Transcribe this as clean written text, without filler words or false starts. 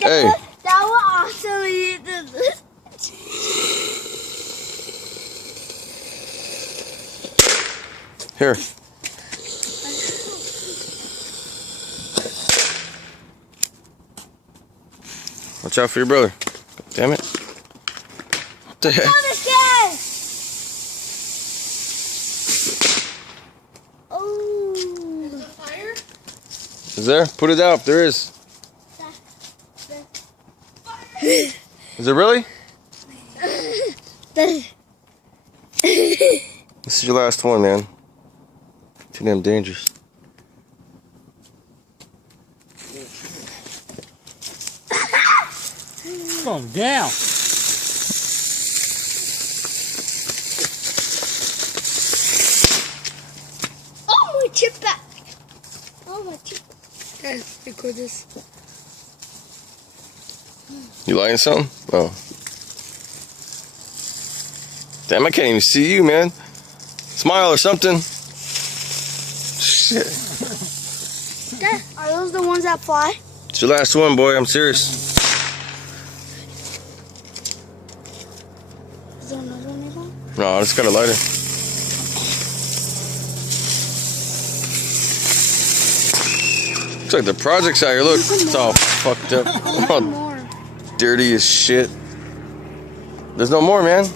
Hey. That was awesome. Here. Watch out for your brother. Damn it. What the heck? Oh. Is it fire? Is there? Put it out if there is. Is it really? This is your last one, man. Too damn dangerous. Calm down. Oh, my chip back. Oh, my chip. Guys, record this. You lighting something? Oh. Damn, I can't even see you, man. Smile or something. Shit. Dad, are those the ones that fly? It's your last one, boy. I'm serious. Is there another one there? No, I just got a lighter. Looks like the project's out here. Look, it's all fucked up. All dirty as shit. There's no more, man.